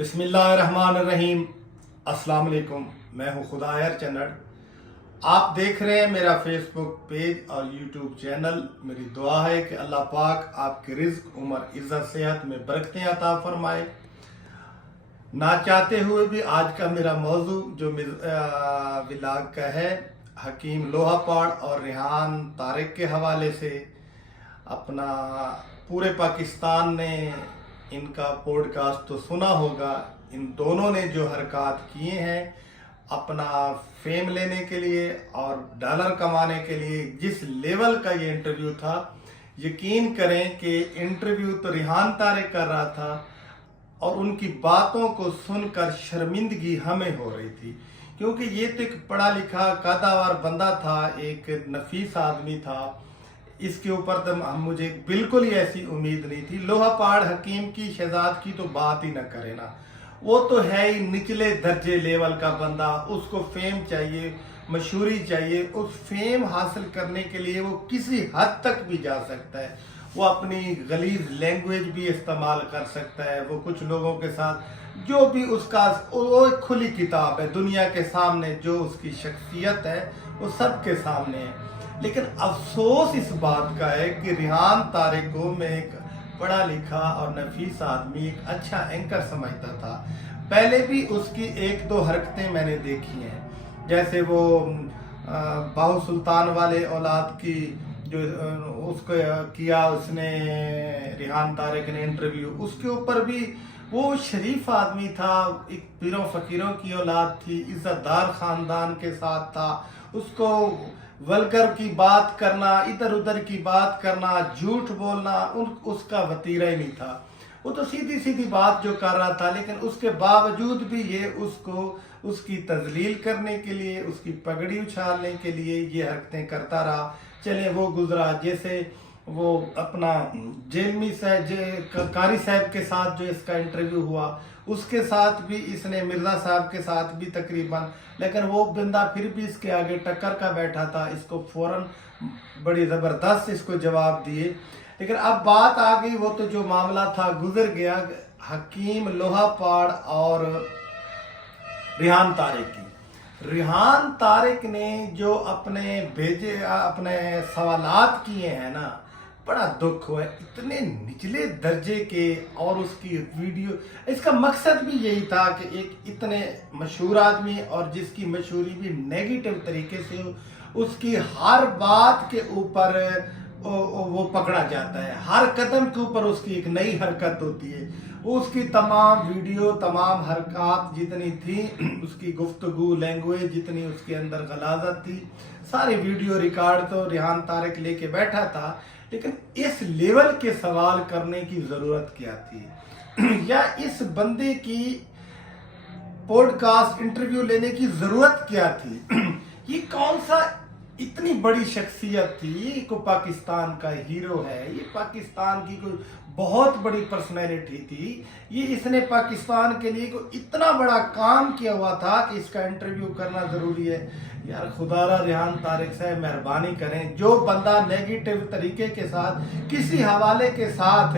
बिस्मिल्लाहिर्रहमानिर्रहीम। अस्सलाम वालेकुम। मैं हूँ खुदायर चन्नड़। आप देख रहे हैं मेरा फेसबुक पेज और यूट्यूब चैनल। मेरी दुआ है कि अल्लाह पाक आपके रिज्क, उम्र, इज़्ज़त, सेहत में बरकतें अता फरमाए। ना चाहते हुए भी आज का मेरा मौजू जो व्लॉग का है, हकीम लोहापाड़ और रेहान तारिक के हवाले से। अपना पूरे पाकिस्तान ने इनका पॉडकास्ट तो सुना होगा। इन दोनों ने जो हरकत किए हैं अपना फेम लेने के लिए और डॉलर कमाने के लिए, जिस लेवल का ये इंटरव्यू था, यकीन करें कि इंटरव्यू तो रेहान तारिक कर रहा था और उनकी बातों को सुनकर शर्मिंदगी हमें हो रही थी, क्योंकि ये तो एक पढ़ा लिखा कदावर बंदा था, एक नफीस आदमी था। इसके ऊपर तो मुझे बिल्कुल ही ऐसी उम्मीद नहीं थी। लोहापाड़ हकीम की शहजाद की तो बात ही ना करे ना, वो तो है ही निचले दर्जे लेवल का बंदा। उसको फेम चाहिए, मशहूरी चाहिए। उस फेम हासिल करने के लिए वो किसी हद तक भी जा सकता है। वो अपनी गलीज लैंग्वेज भी इस्तेमाल कर सकता है। वो कुछ लोगों के साथ जो भी उसका, वो एक खुली किताब है दुनिया के सामने। जो उसकी शख्सियत है वो सबके सामने है। लेकिन अफसोस इस बात का है कि रेहान तारिक को मैं एक पढ़ा लिखा और नफीस आदमी, एक अच्छा एंकर समझता था। पहले भी उसकी एक दो हरकतें मैंने देखी हैं, जैसे वो बाहु सुल्तान वाले औलाद की जो उसको किया उसने रेहान तारिक ने इंटरव्यू, उसके ऊपर भी वो शरीफ आदमी था। एक पीरों फकीरों की औलाद थी, इज्जतदार खानदान के साथ था। उसको वल्गर की बात करना, इधर उधर की बात करना, झूठ बोलना उसका वतीरा ही नहीं था। वो तो सीधी सीधी बात जो कर रहा था, लेकिन उसके बावजूद भी ये उसको उसकी तजलील करने के लिए, उसकी पगड़ी उछालने के लिए ये हरकतें करता रहा। चले वो गुजरा, जैसे वो अपना जेलमी साहब, कारी साहब के साथ जो इसका इंटरव्यू हुआ, उसके साथ भी इसने मिर्जा साहब के साथ भी तकरीबन, लेकिन वो बंदा फिर भी इसके आगे टक्कर का बैठा था। इसको फौरन बड़ी ज़बरदस्त इसको जवाब दिए। लेकिन अब बात आ गई, वो तो जो मामला था गुजर गया, हकीम लोहापाड़ और रेहान तारिक की। रेहान तारिक ने जो अपने सवालात किए हैं ना, बड़ा दुख हुआ। इतने निचले दर्जे के, और उसकी वीडियो, इसका मकसद भी यही था कि एक इतने मशहूर आदमी और जिसकी मशहूरी भी नेगेटिव तरीके से, उसकी हर बात के ऊपर वो पकड़ा जाता है। हर कदम के ऊपर उसकी एक नई हरकत होती है। उसकी तमाम वीडियो, तमाम हरकत जितनी थी, उसकी गुफ्तगू लैंग्वेज जितनी उसके अंदर गलाजत थी, सारी वीडियो रिकॉर्ड तो रेहान तारिक लेके बैठा था। लेकिन इस लेवल के सवाल करने की जरूरत क्या थी या इस बंदे की पॉडकास्ट इंटरव्यू लेने की जरूरत क्या थी? ये कौन सा इतनी बड़ी शख्सियत थी? ये को पाकिस्तान का हीरो है, ये पाकिस्तान की कोई बहुत बड़ी पर्सनैलिटी थी। ये इसने पाकिस्तान के लिए कोई इतना बड़ा काम किया हुआ था कि इसका इंटरव्यू करना जरूरी है। यार खुदारा रेहान तारिक साहब मेहरबानी करें। जो बंदा नेगेटिव तरीके के साथ किसी हवाले के साथ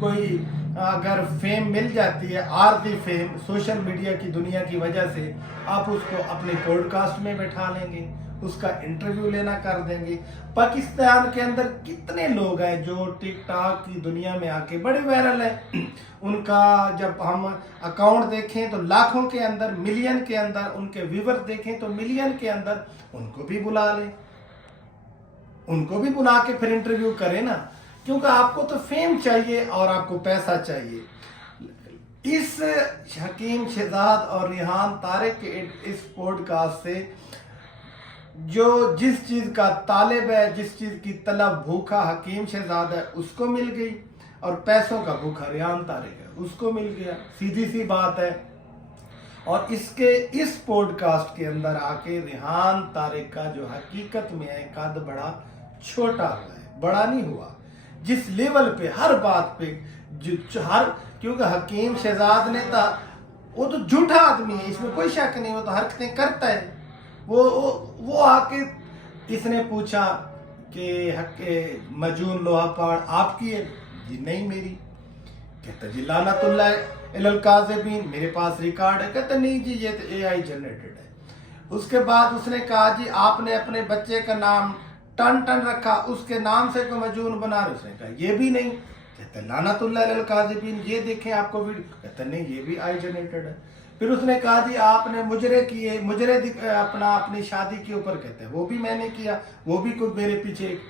कोई अगर फेम मिल जाती है, आर्थिक फेम, सोशल मीडिया की दुनिया की वजह से, आप उसको अपने पॉडकास्ट में बैठा लेंगे, उसका इंटरव्यू लेना कर देंगे। पाकिस्तान के अंदर कितने लोग हैं जो टिकटॉक की दुनिया में आके बड़े वायरल हैं। उनका जब हम अकाउंट देखें तो लाखों के अंदर, मिलियन के अंदर, उनके व्यूवर देखें तो मिलियन के अंदर। उनको भी बुला लें, उनको भी बुला के फिर इंटरव्यू करें ना, क्योंकि आपको तो फेम चाहिए और आपको पैसा चाहिए। इस हकीम शहजाद और रेहान तारिक के इस पॉडकास्ट से जो जिस चीज का तालिब है, जिस चीज की तलब भूखा हकीम शहजाद है, उसको मिल गई, और पैसों का भूखा रेहान तारिक है, उसको मिल गया। सीधी सी बात है। और इस पॉडकास्ट के अंदर आके रेहान तारिक का जो हकीकत में है कद बड़ा छोटा हुआ है, बड़ा नहीं हुआ। जिस लेवल पे हर बात पे क्योंकि हकीम शहजाद ने था, वो तो झूठा आदमी है, इसमें कोई शक नहीं। वो तो हरकतें करता है। वो आके इसने पूछा कि मजून लोहापाड़ आपकी है? जी नहीं मेरी। कहता जी लानतुल्लाह अलल काज़िबीन, मेरे पास रिकॉर्ड है। कहता नहीं जी ये तो AI जनरेटेड है। उसके बाद उसने कहा जी आपने अपने बच्चे का नाम टन टन रखा, उसके नाम से कोई मजनून बना रहे। उसने कहा ये भी नहीं। कहता लानतुल्लाह अलल काज़िबीन, ये देखें आपको वीडियो। कहता नहीं ये भी AI जनरेटेड है। फिर उसने कहा जी आपने मुजरे किए, अपनी शादी के ऊपर। कहते हैं वो भी मैंने किया, वो भी कुछ मेरे पीछे एक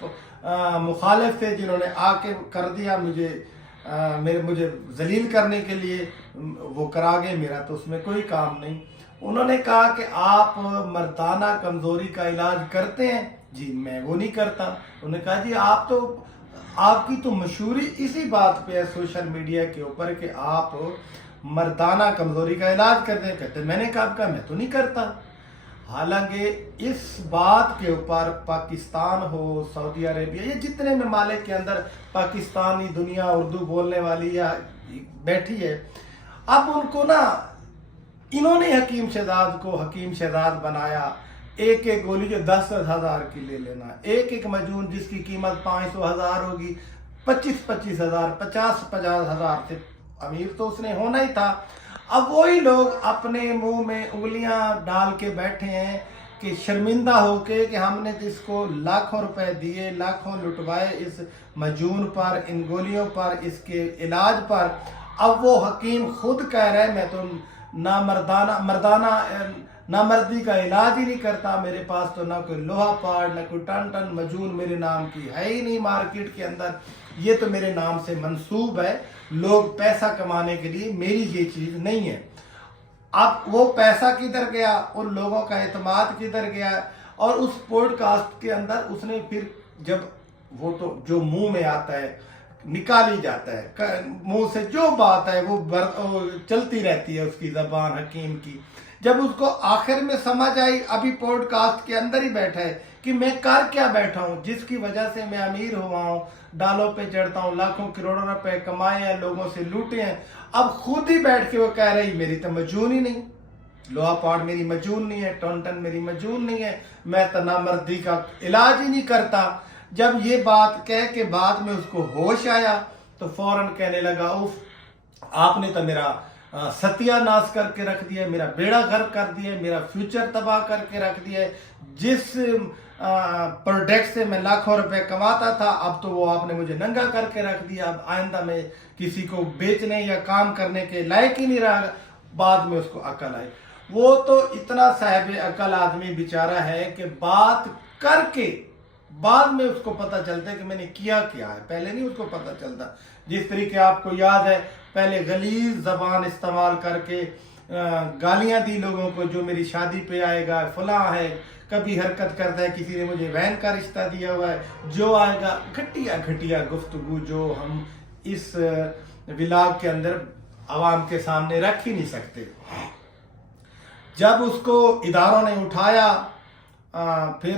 मुखालिफ थे जिन्होंने आके कर दिया मुझे जलील करने के लिए, वो करा गए, मेरा तो उसमें कोई काम नहीं। उन्होंने कहा कि आप मर्दाना कमजोरी का इलाज करते हैं। जी मैं वो नहीं करता। उन्होंने कहा जी आपकी तो मशहूरी इसी बात पे है सोशल मीडिया के ऊपर कि आप मर्दाना कमजोरी का इलाज करते हैं। कहते मैंने कहा मैं तो नहीं करता। हालांकि इस बात के ऊपर पाकिस्तान हो, सऊदी अरेबिया, ये जितने ममालिक के अंदर पाकिस्तानी दुनिया उर्दू बोलने वाली या बैठी है, अब उनको ना इन्होंने हकीम शहजाद बनाया। एक एक गोली जो 10,000 की ले लेना, एक एक मजून जिसकी कीमत 500,000 होगी, 25,000 50,000 से अमीर तो उसने होना ही था। अब वही लोग अपने मुंह में उंगलियां डाल के बैठे हैं कि शर्मिंदा होके कि हमने तो इसको लाखों रुपए दिए, लाखों लुटवाए इस मजून पर, इन गोलियों पर, इसके इलाज पर। अब वो हकीम खुद कह रहा है मैं तो नामर्दी का इलाज ही नहीं करता, मेरे पास तो ना कोई लोहा पार, ना कोई टन टन मजून मेरे नाम की है ही नहीं मार्केट के अंदर, ये तो मेरे नाम से मंसूब है, लोग पैसा कमाने के लिए, मेरी ये चीज नहीं है। अब वो पैसा किधर गया, उन लोगों का एतमाद किधर गया। और उस पॉडकास्ट के अंदर उसने फिर जब वो तो जो मुंह में आता है निकाल ही जाता है, मुंह से जो बात है वो चलती रहती है उसकी जबान हकीम की। जब उसको आखिर में समझ आई, अभी पॉडकास्ट के अंदर ही बैठा है कि मैं कर क्या बैठा हूँ, जिसकी वजह से मैं अमीर हुआ हूँ, डालों पे चढ़ता हूँ, लाखों करोड़ों रुपए कमाए हैं, लोगों से लूटे हैं। अब खुद ही बैठ के वो कह रही मेरी तो मजून ही नहीं, लोहा पाड़ मेरी मजून नहीं है, टन टन मेरी मजून नहीं है, मैं तो नामर्दी का इलाज ही नहीं करता। जब ये बात कह के बाद में उसको होश आया तो फौरन कहने लगा उफ, आपने तो मेरा सत्यानाश करके रख दिया, मेरा बेड़ा गर्क कर दिया, मेरा फ्यूचर तबाह करके रख दिया। जिस प्रोडक्ट से मैं लाखों रुपए कमाता था, अब तो वो आपने मुझे नंगा करके रख दिया। अब आइंदा में किसी को बेचने या काम करने के लायक ही नहीं रहा। बाद में उसको अकल आई। वो तो इतना साहिब अकल आदमी बेचारा है कि बात करके बाद में उसको पता चलता है कि मैंने किया क्या है, पहले नहीं उसको पता चलता। जिस तरीके आपको याद है पहले गलीज जबान इस्तेमाल करके गालियां दी लोगों को, जो मेरी शादी पे आएगा फलां है, कभी हरकत करता है किसी ने मुझे वहन का रिश्ता दिया हुआ है, जो आएगा घटिया घटिया गुफ्तगू जो हम इस विलाग के अंदर आवाम के सामने रख ही नहीं सकते। जब उसको इदारों ने उठाया, फिर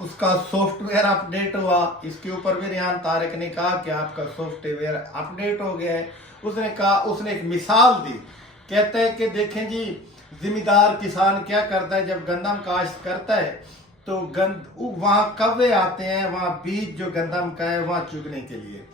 उसका सॉफ्टवेयर अपडेट हुआ। इसके ऊपर भी रेहान तारिक ने कहा कि आपका सॉफ्टवेयर अपडेट हो गया है। उसने एक मिसाल दी, कहते हैं कि देखें जी जिम्मेदार किसान क्या करता है, जब गंदम काश्त करता है तो वहाँ कौवे आते हैं, वहाँ बीज जो गंदम का है वहाँ चुगने के लिए।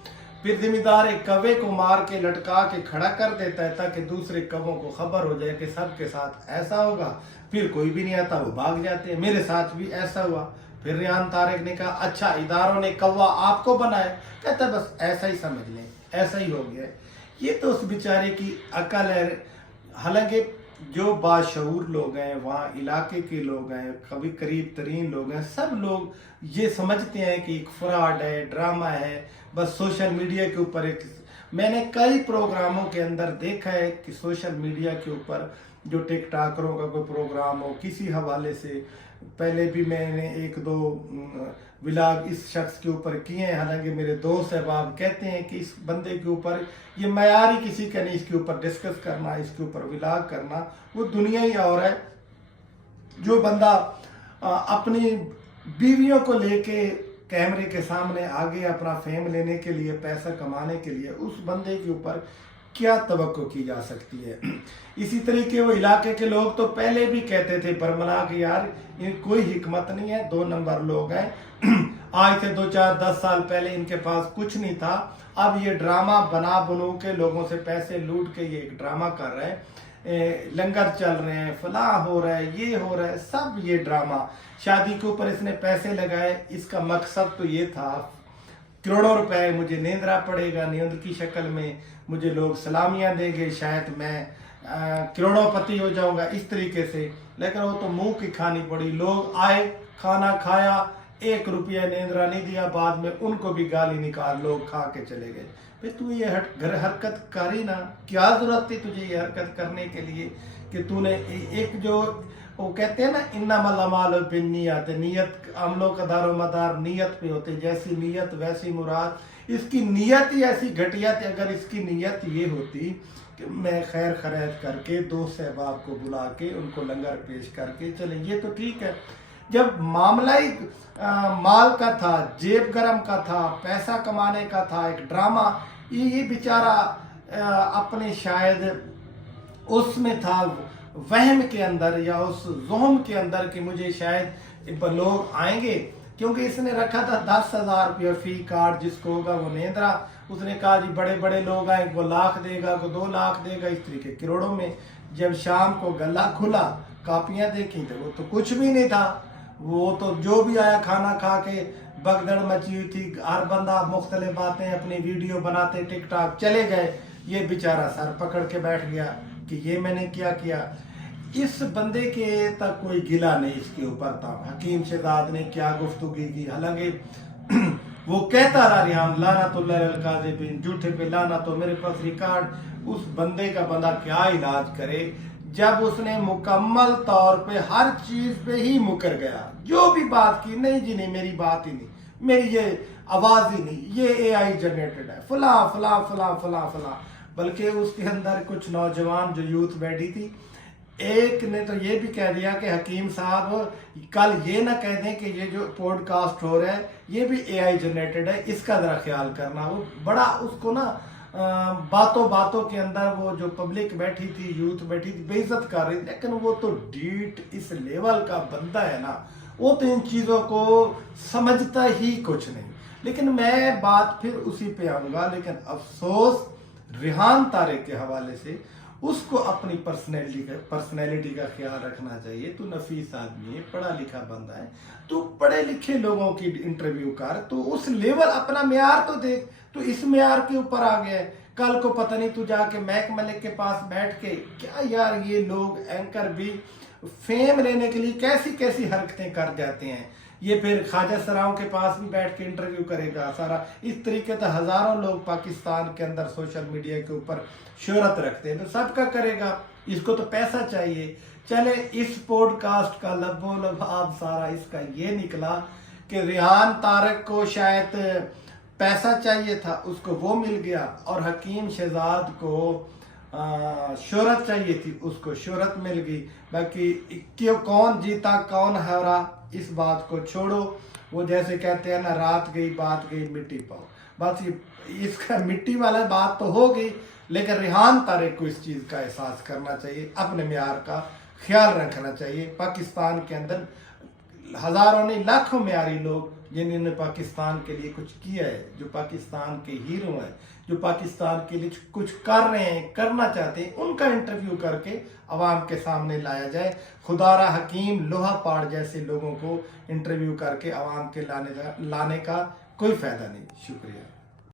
फिर जिम्मेदार एक कौवे को मार के लटका के खड़ा कर देता है ताकि दूसरे कौवों को खबर हो जाए कि सबके साथ ऐसा होगा। फिर कोई भी नहीं आता, वो भाग जाते हैं। मेरे साथ भी ऐसा हुआ। फिर रेहान तारिक ने कहा अच्छा इदारों ने कौवा आपको बनाया, कहता बस ऐसा ही समझ लें, ऐसा ही हो गया। ये तो उस बेचारे की अकल है। हालांकि जो बाशऊर लोग हैं, वहाँ इलाके के लोग हैं, कभी करीब तरीन लोग हैं, सब लोग ये समझते हैं कि एक फ्रॉड है, ड्रामा है, बस सोशल मीडिया के ऊपर एक। मैंने कई प्रोग्रामों के अंदर देखा है कि सोशल मीडिया के ऊपर जो टिकटॉकरों का कोई प्रोग्राम हो किसी हवाले से, पहले भी मैंने एक दो व्लॉग इस शख्स के ऊपर किए हैं। हालांकि मेरे दोस्त अहबाब कहते हैं कि इस बंदे के ऊपर ये मयार ही किसी का नहीं, इसके ऊपर डिस्कस करना, इसके ऊपर व्लॉग करना, वो दुनिया ही और है। जो बंदा अपनी बीवियों को लेके कैमरे के सामने आगे अपना फेम लेने के लिए, पैसा कमाने के लिए, उस बंदे के ऊपर क्या तवक्को की जा सकती है। इसी तरीके वो इलाके के लोग तो पहले भी कहते थे बरमला कि यार ये कोई हिकमत नहीं है, 2 नंबर लोग हैं। आज से 2 4 10 साल पहले इनके पास कुछ नहीं था। अब ये ड्रामा बना बनू के लोगों से पैसे लूट के ये एक ड्रामा कर रहे हैं। लंगर चल रहे हैं, फलाह हो रहा है, ये हो रहा है, सब ये ड्रामा। शादी के ऊपर इसने पैसे लगाए, इसका मकसद तो ये था करोड़ों रुपए मुझे नींदरा पड़ेगा, नींद की शक्ल में मुझे लोग सलामियां देंगे, शायद मैं करोड़ोंपति हो जाऊंगा इस तरीके से। लेकिन वो तो मुंह की खानी पड़ी। लोग आए, खाना खाया, 1 रुपया नींदरा नहीं दिया, बाद में उनको भी गाली निकाल, लोग खा के चले गए। भाई तू ये हरकत कर ही ना, क्या जरूरत थी तुझे ये हरकत करने के लिए कि तूने एक जो वो कहते हैं ना इन्नमल अमालु बिन्नियत, नियत अमलों का दारो मदार नियत पे होते, जैसी नियत वैसी मुराद। इसकी नियत ही ऐसी घटिया थी। अगर इसकी नियत ये होती कि मैं खैर खैरत करके दोस्त सहबाब को बुला के उनको लंगर पेश करके चले, ये तो ठीक है। जब मामला ही माल का था, जेब गरम का था, पैसा कमाने का था, एक ड्रामा, ये बेचारा अपने शायद उसमें था, वहम के अंदर या उस ज़ोहम के अंदर कि मुझे शायद लोग आएंगे, क्योंकि इसने रखा था 10,000 रुपया फी कार्ड, जिसको होगा वो नेंदरा। उसने कहा जी बड़े बड़े लोग आए, वो 1 लाख देगा, वो 2 लाख देगा, इस तरीके करोड़ों में। जब शाम को गला खुला, कापियां देखी तो वो तो कुछ भी नहीं था। वो तो जो भी आया खाना खा के भगदड़ मची हुई थी, हर बंदा मुख्तलिफ बातें अपनी वीडियो बनाते, टिकटॉक चले गए। ये बेचारा सर पकड़ के बैठ गया कि ये मैंने क्या किया। इस बंदे के तक कोई गिला नहीं इसके ऊपर था। हकीम शहजाद ने क्या गुफ्तगू की, हालांकि वो कहता रहा रिहान लानतुल्लाह अलल काज़िबीन, झूठे पे लाना, तो मेरे पास रिकॉर्ड। उस बंदे का बंदा क्या इलाज करे जब उसने मुकम्मल तौर पे हर चीज पे ही मुकर गया। जो भी बात की, नहीं जी नहीं मेरी बात ही नहीं, मेरी ये आवाज ही नहीं, ये एआई जनरेटेड है, फला फला फला फला फला। बल्कि उसके अंदर कुछ नौजवान जो यूथ बैठी थी, एक ने तो ये भी कह दिया कि हकीम साहब कल ये ना कह दें कि ये जो पॉडकास्ट हो रहा है ये भी एआई जनरेटेड है, इसका जरा ख्याल करना। वो बड़ा उसको ना बातों बातों के अंदर वो जो पब्लिक बैठी थी, यूथ बैठी थी, बेइज्जत कर रही थी। लेकिन वो तो डीट इस लेवल का बंदा है ना, वो तो इन चीज़ों को समझता ही कुछ नहीं। लेकिन मैं बात फिर उसी पे आऊँगा। लेकिन अफसोस रिहान तारिक के हवाले से उसको अपनी पर्सनैलिटी का ख्याल रखना चाहिए। तू नफीस आदमी है, पढ़ा लिखा बंदा है, तू पढ़े लिखे लोगों की इंटरव्यू कर, तो उस लेवल अपना म्यार तो देख। तो इस म्यार के ऊपर आ गया है। कल को पता नहीं तू जाके महक मलिक के पास बैठ के क्या यार, ये लोग एंकर भी फेम लेने के लिए कैसी कैसी हरकतें कर जाते हैं। ये फिर ख्वाजा सराओं के पास भी बैठ के इंटरव्यू करेगा सारा। इस तरीके से हजारों लोग पाकिस्तान के अंदर सोशल मीडिया के ऊपर शोहरत रखते हैं, तो सबका करेगा। इसको तो पैसा चाहिए। चले, इस पॉडकास्ट का लबो लबाब सारा इसका ये निकला कि रिहान तारिक को शायद पैसा चाहिए था, उसको वो मिल गया, और हकीम शहजाद को शोहरत चाहिए थी, उसको शोहरत मिल गई। बाकी क्यों कौन जीता कौन हारा इस बात को छोड़ो। वो जैसे कहते हैं ना, रात गई बात गई मिट्टी पाओ। बस ये इसका मिट्टी वाला बात तो हो गई। लेकिन रिहान तारिक को इस चीज़ का एहसास करना चाहिए, अपने म्यार का ख्याल रखना चाहिए। पाकिस्तान के अंदर हजारों नहीं लाखों म्यारी लोग जिन्होंने पाकिस्तान के लिए कुछ किया है, जो पाकिस्तान के हीरो हैं, जो पाकिस्तान के लिए कुछ कर रहे हैं, करना चाहते हैं, उनका इंटरव्यू करके आवाम के सामने लाया जाए। खुदारा हकीम लोहा पाड़ जैसे लोगों को इंटरव्यू करके आवाम के लाने का कोई फायदा नहीं। शुक्रिया।